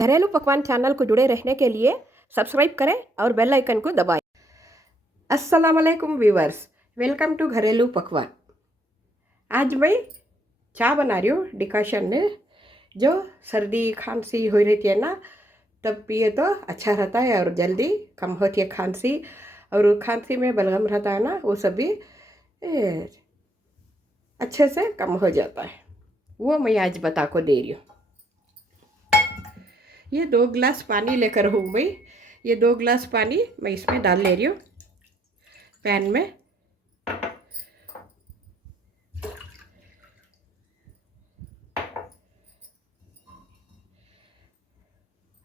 घरेलू पकवान चैनल को जुड़े रहने के लिए सब्सक्राइब करें और बेल आइकन को दबाएं। अस्सलाम वालेकुम व्यूवर्स, वेलकम टू घरेलू पकवान। आज मैं चाय बना रही हूँ डिकाशन में। जो सर्दी खांसी हो रही थी ना, तब पिए तो अच्छा रहता है और जल्दी कम होती है खांसी। और खांसी में बलगम रहता है ना, वो सब भी अच्छे से कम हो जाता है। वो मैं आज बता को दे रही हूँ। ये 2 गिलास पानी लेकर हूँ मैं। ये 2 गिलास पानी मैं इसमें डाल ले रही हूँ पैन में।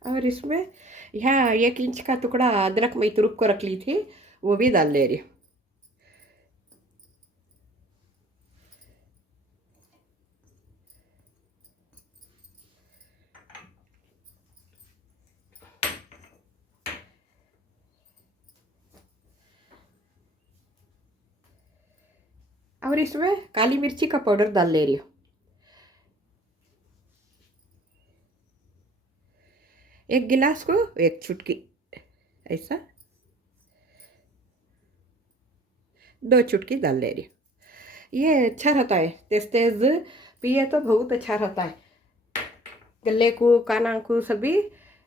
और इसमें यहाँ 1 इंच का टुकड़ा अदरक मैं तुरक को रख ली थी, वो भी डाल ले रही हूँ। और इसमें काली मिर्ची का पाउडर डाल ले रही हूँ। 1 गिलास को 1 चुटकी, ऐसा 2 चुटकी डाल ले रही हूँ। ये अच्छा रहता है, तेज तेज पिए तो बहुत अच्छा रहता है। गले को काना को सभी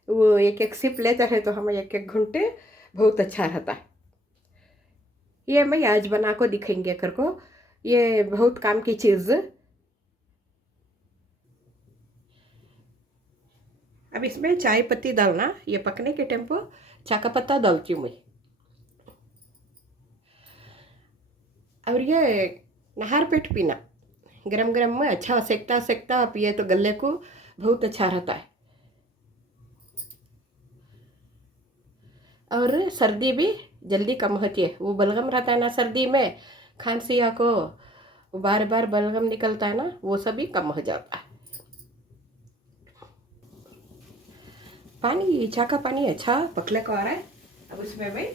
वो 1 सिप लेते रहे तो हमें 1 घंटे बहुत अच्छा रहता है। ये मैं आज बना को दिखेंगे कर को। ये बहुत काम की चीज़। अब इसमें चाय पत्ती डालना। ये पकने के टेम्पो चाय का पत्ता डालती हूँ मैं। और ये नहर पेट पीना, गरम गरम में अच्छा सेकता सेकता पिए तो गले को बहुत अच्छा रहता है। और सर्दी भी जल्दी कम होती है। वो बलगम रहता है ना सर्दी में, खांसी को बार बार बलगम निकलता है ना, वो सब भी कम हो जाता है। पानी, चाय का पानी अच्छा पकले को आ रहा है। अब उसमें मैं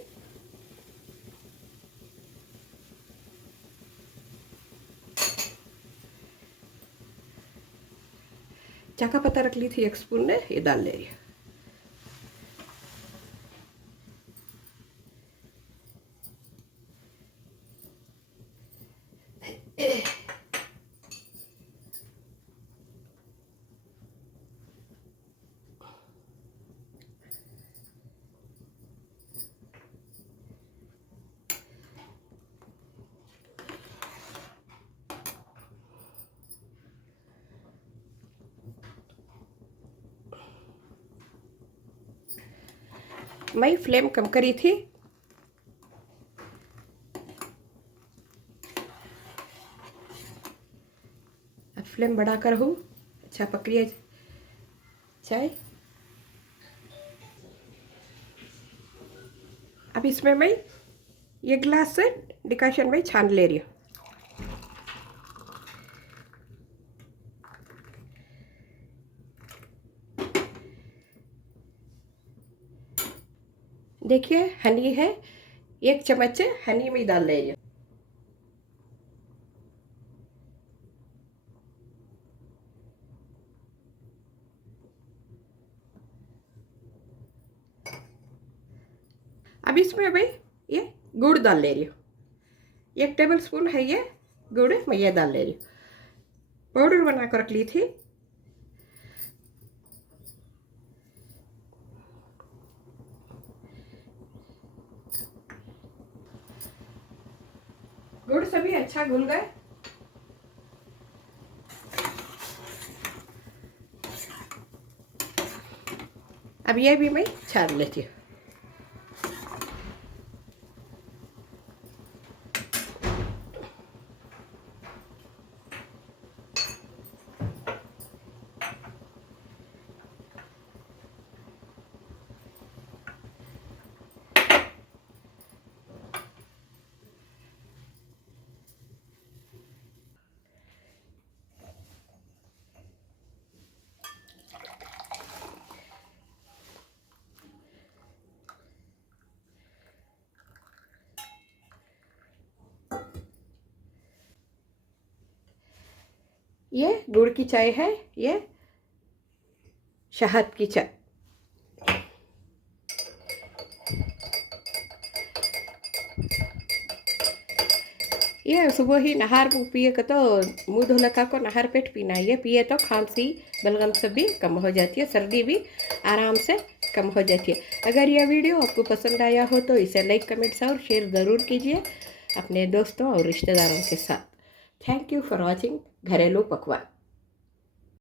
चाय का पत्ता रख ली थी 1 स्पून ने, ये डाल ले रही हूँ। मैं फ्लेम कम करी थी। अब फ्लेम बढ़ाकर हूँ, अच्छा पक रही है चाय। अब इसमें मैं 1 गिलास से डिकाशन में छान ले रही हूँ। देखिए हनी है, 1 चम्मच हनी में डाल ले रही हूँ। अब इसमें मैं ये गुड़ डाल ले रही हूँ। 1 टेबल स्पून है ये गुड़, मैं ये डाल ले रही हूँ। पाउडर बना कर रख ली थी। गुड़ सभी अच्छा घुल गए। अब ये भी मैं छान लेती हूँ। ये गुड़ की चाय है, ये शहद की चाय। ये सुबह ही नहर पिए का तो मुँह धो लगा को नहर पेट पीना, ये पिए तो खांसी बलगम सब भी कम हो जाती है, सर्दी भी आराम से कम हो जाती है। अगर यह वीडियो आपको पसंद आया हो तो इसे लाइक कमेंट्स और शेयर ज़रूर कीजिए अपने दोस्तों और रिश्तेदारों के साथ। थैंक यू फॉर वॉचिंग घरेलू पकवान।